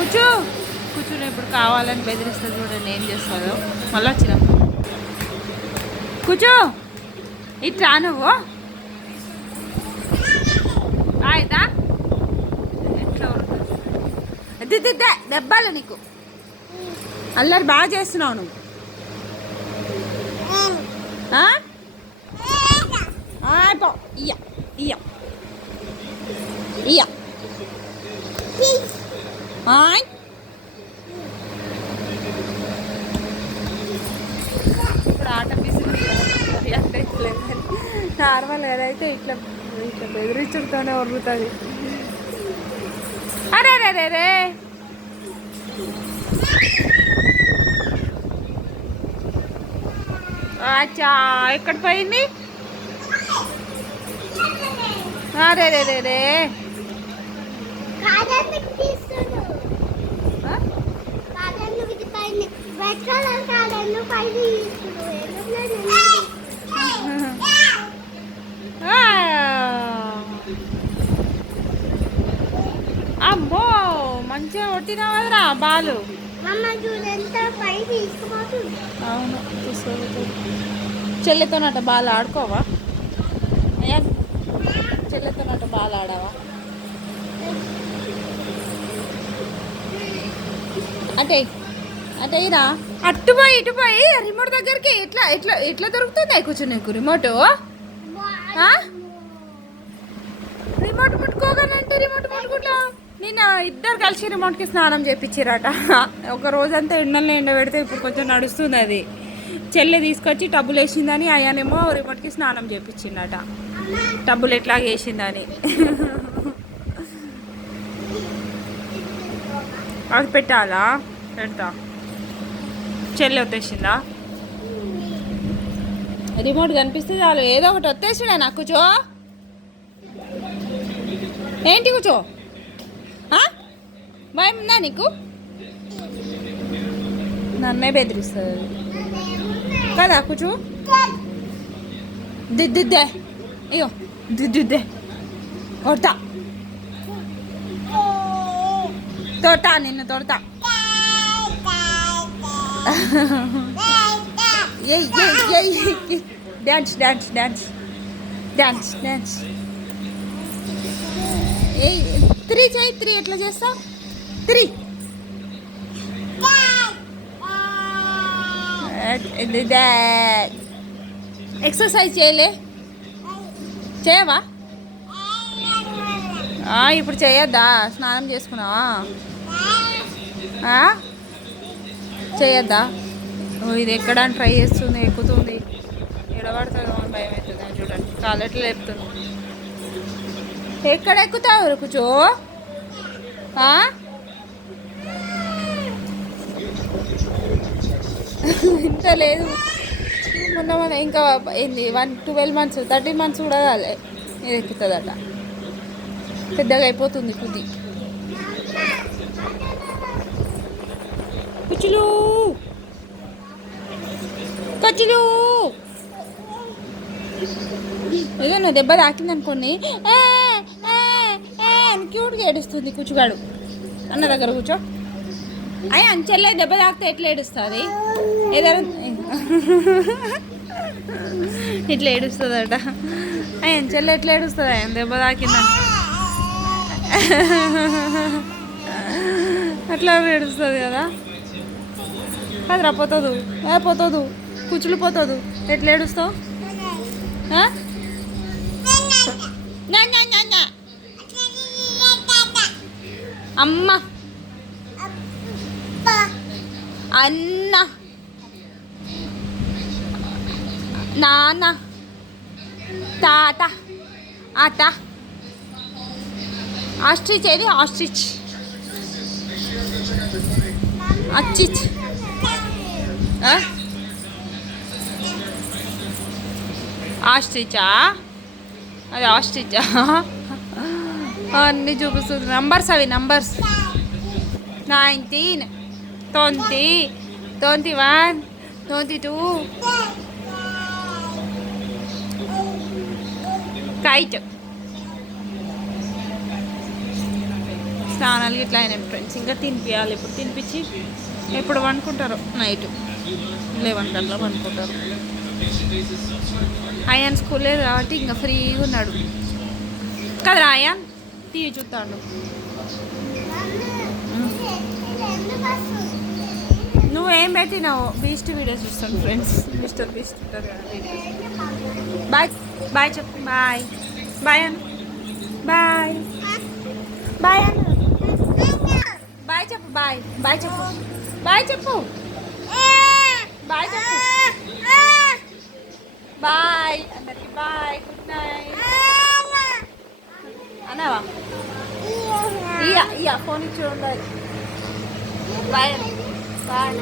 కూర్చో కూర్చుని ఇప్పుడు కావాలని బెదిరిస్తుంది చూడండి ఏం చేస్తుందో. మళ్ళీ వచ్చినాం. కూర్చో ఇట్లా నువ్వు ఆయితా ఎట్లా ఉంటుంది దెబ్బలు నీకు. అల్లరి బాగా చేస్తున్నావు నువ్వు. ఇయ్య ఇయ్య ఇయ్య ఇప్పుడు ఆట పిసిరి నార్మల్ ఏదైతే ఇట్లా ఇట్లా బెదిరించడంతోనే వరుగుతుంది. అరే రే రే రే అచ్చా ఎక్కడ పోయింది? అరే రే రే రే అమ్మో మంచిగా కొట్టినావు కదరా బాలు. అవును చెల్లెతోనట బాల్ ఆడుకోవా? చెల్లెతోనట బాల్ ఆడావా? అంటే అంటే ఇరా అటు పోయి ఇటు పోయి రిమోట్ దగ్గరికి ఎట్లా ఎట్లా ఎట్లా దొరుకుతుంది కూర్చొని నీకు రిమోట్? రిమోట్ ముట్టుకోగానంటే రిమోట్ ముట్టుకుంటా. నేను ఇద్దరు కలిసి రిమోట్కి స్నానం చేయించారట. ఒక రోజంతా ఎండల్ని ఎండబెడితే ఇప్పుడు కొంచెం నడుస్తుంది అది. చెల్లె తీసుకొచ్చి టబ్బులు వేసిందని అయ్యానేమో రిమోట్కి స్నానం చేయించిందట. టబ్బులు ఎట్లా వేసిందని అది పెట్టాలా? పెడతా. చెల్లె వచ్చేసిందా? రిమోట్ కనిపిస్తే చాలు ఏదో ఒకటి వచ్చేసినా నాకు. కూర్చో ఏంటి కూర్చో భయం ఉందా నీకు? నన్నే బెదిరిస్తుంది కదా. కూర్చో దిద్దిద్దే అయ్యో దిద్దిద్దే కొడతా తోడతా నిన్ను తోడతా. Dance dance dance dance dance. ఏ 3 చేయి 3 ఎట్లా చేస్తావు? 3 ఎక్సర్సైజ్ చేయలే చేయవా? ఇప్పుడు చేయొద్దా? స్నానం చేసుకున్నావా? చేయొద్దా? ఇది ఎక్కడానికి ట్రై చేస్తుంది, ఎక్కుతుంది, ఎడబడుతుంది అని భయం అవుతుంది. చూడండి కాలు ఎట్లా లేపుతుంది. ఎక్కడ ఎక్కుతావు? కూర్చో. ఇంత లేదు. మొన్న మన ఇంకా ఏంది 12 months 13 months కూడా కాలే ఇది ఎక్కుతుందట. పెద్దగా అయిపోతుంది కుది. కుచ్చులు కచ్చులు ఏదో నా దెబ్బ తాకింది అనుకోండి క్యూట్గా ఏడుస్తుంది కూర్చుగాడు. అన్న దగ్గర కూర్చో. అయ్యా అంచెల్లే దెబ్బ తాకితే ఎట్లా ఏడుస్తుంది? ఏదైనా ఇట్లా ఏడుస్తుందట. అయ్యా అంచెల్లే ఎట్లా ఏడుస్తుంది? ఆయన దెబ్బ తాకిందని అట్లా ఏడుస్తుంది కదా. అది రాపోతుంది పోతుంది కూర్చులు పోతుంది. ఎట్లా ఏడుస్తావు? అమ్మ అన్న నాన్న తాత ఆట ఆస్ట్రిచ్. ఏది ఆస్ట్రిచ్? అచ్చిచ్ ఆస్ట్రిచా? అది ఆస్ట్రిచా? అన్నీ చూపిస్తుంది నంబర్స్. అవి నంబర్స్ 19 20 21 22. కైట్ స్నానాలు ఇట్లా అయినాయి ఫ్రెండ్స్. ఇంకా తినిపించాలి. ఇప్పుడు తినిపించి ఎప్పుడు వండుకుంటారు నైట్ 11 గంటల వండుకుంటారు. అయాన్ స్కూల్ లేదు కాబట్టి ఇంకా ఫ్రీగా ఉన్నాడు కదరా అయాన్. టీవీ చూస్తాడు. నువ్వేం పెట్టినావు? బీస్ట్ వీడియోస్ చూస్తాను ఫ్రెండ్స్. మిస్టర్ బీస్ట్ ఉంటారు కదా. బాయ్ బాయ్ చెప్పు. బాయ్ బాయ్ అను. బాయ్ బాయ్ అను. బాయ్ చెప్పు. బాయ్ బాయ్ చెప్పు. బాయ్ చెప్పు. బాయ్ చెప్పు. బాయ్ అందరికి బాయ్. గుడ్ నైట్ అన్నావా? ఇయ్యా ఫోన్ ఇచ్చి ఉండాలి. Bye bye.